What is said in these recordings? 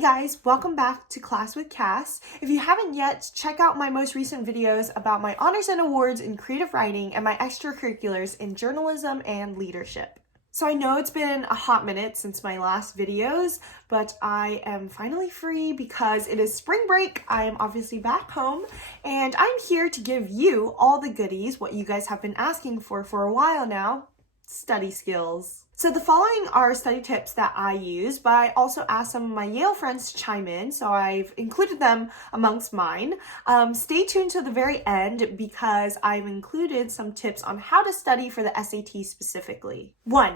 Hey guys, welcome back to Class with Cass. If you haven't yet, check out my most recent videos about my honors and awards in creative writing and my extracurriculars in journalism and leadership. So I know it's been a hot minute since my last videos, but I am finally free because it is spring break. I am obviously back home and I'm here to give you all the goodies, what you guys have been asking for a while now, study skills. So the following are study tips that I use, but I also asked some of my Yale friends to chime in, so I've included them amongst mine. Stay tuned to the very end because I've included some tips on how to study for the SAT specifically. 1.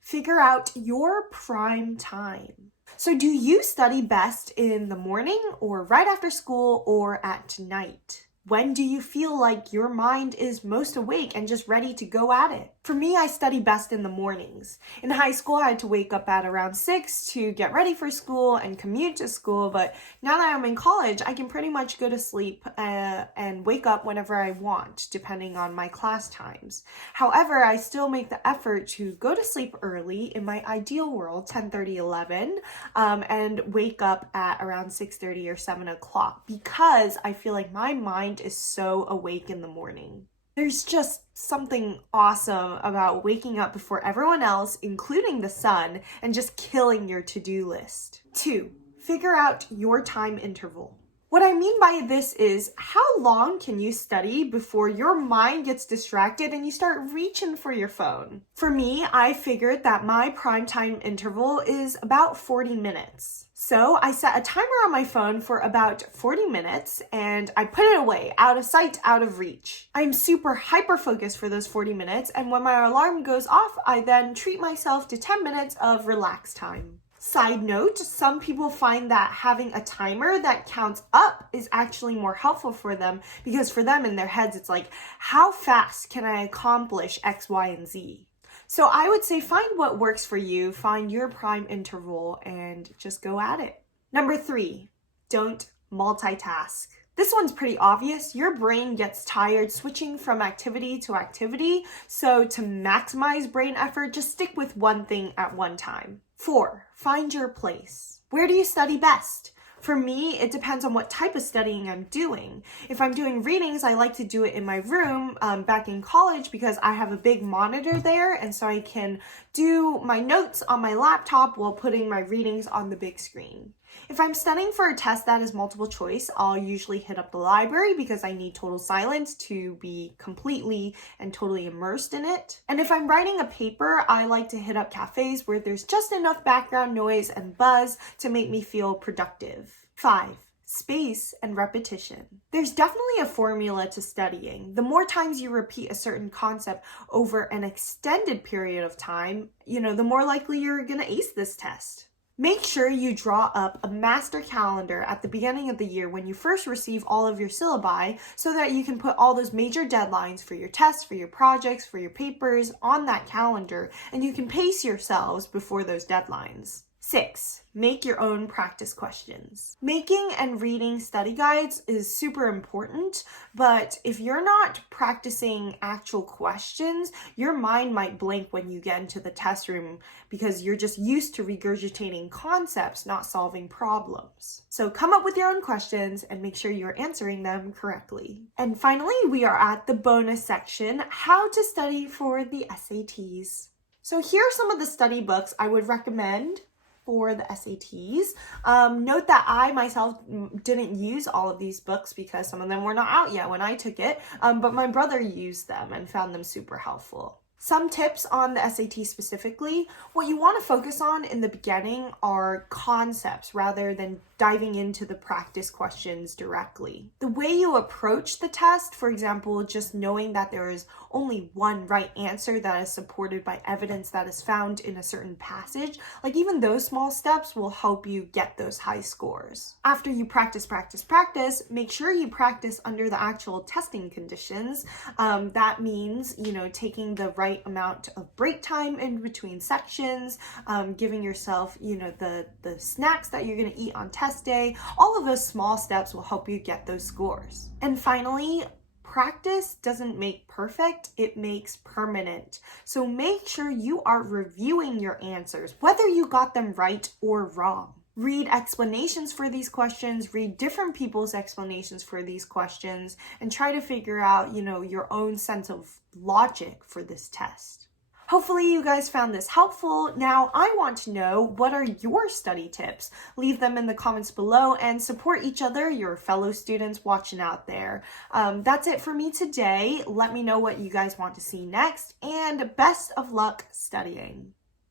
Figure out your prime time. So do you study best in the morning or right after school or at night? When do you feel like your mind is most awake and just ready to go at it? For me, I study best in the mornings. In high school, I had to wake up at around 6 to get ready for school and commute to school, but now that I'm in college, I can pretty much go to sleep and wake up whenever I want, depending on my class times. However, I still make the effort to go to sleep early, in my ideal world, 10:30, 11, and wake up at around 6:30 or 7 o'clock because I feel like my mind is so awake in the morning. There's just something awesome about waking up before everyone else, including the sun, and just killing your to-do list. 2. Figure out your time interval. What I mean by this is, how long can you study before your mind gets distracted and you start reaching for your phone? For me, I figured that my prime time interval is about 40 minutes. So I set a timer on my phone for about 40 minutes and I put it away, out of sight, out of reach. I'm super hyper-focused for those 40 minutes, and when my alarm goes off, I then treat myself to 10 minutes of relax time. Side note, some people find that having a timer that counts up is actually more helpful for them because for them in their heads, it's like, how fast can I accomplish X, Y, and Z? So I would say find what works for you, find your prime interval, and just go at it. Number 3, don't multitask. This one's pretty obvious. Your brain gets tired switching from activity to activity, so to maximize brain effort, just stick with one thing at one time. 4, find your place. Where do you study best? For me, it depends on what type of studying I'm doing. If I'm doing readings, I like to do it in my room back in college because I have a big monitor there, and so I can do my notes on my laptop while putting my readings on the big screen. If I'm studying for a test that is multiple choice, I'll usually hit up the library because I need total silence to be completely and totally immersed in it. And if I'm writing a paper, I like to hit up cafes where there's just enough background noise and buzz to make me feel productive. 5. Space and repetition. There's definitely a formula to studying. The more times you repeat a certain concept over an extended period of time, the more likely you're going to ace this test. Make sure you draw up a master calendar at the beginning of the year when you first receive all of your syllabi so that you can put all those major deadlines for your tests, for your projects, for your papers on that calendar, and you can pace yourselves before those deadlines. 6. Make your own practice questions. Making and reading study guides is super important, but if you're not practicing actual questions, your mind might blank when you get into the test room because you're just used to regurgitating concepts, not solving problems. So come up with your own questions and make sure you're answering them correctly. And finally, we are at the bonus section, how to study for the SATs. So here are some of the study books I would recommend for the SATs. Note that I myself didn't use all of these books because some of them were not out yet when I took it, but my brother used them and found them super helpful. Some tips on the SAT specifically. What you want to focus on in the beginning are concepts rather than diving into the practice questions directly. The way you approach the test, for example, just knowing that there is only one right answer that is supported by evidence that is found in a certain passage, like even those small steps will help you get those high scores. After you practice, make sure you practice under the actual testing conditions. That means, taking the right amount of break time in between sections, giving yourself, the snacks that you're going to eat on test day. All of those small steps will help you get those scores. And finally, practice doesn't make perfect, it makes permanent. So make sure you are reviewing your answers, whether you got them right or wrong. read explanations for these questions, read different people's explanations for these questions, and try to figure out, your own sense of logic for this test. Hopefully you guys found this helpful. Now I want to know, what are your study tips? Leave them in the comments below and support each other, your fellow students watching out there. That's it for me today. Let me know what you guys want to see next, and best of luck studying.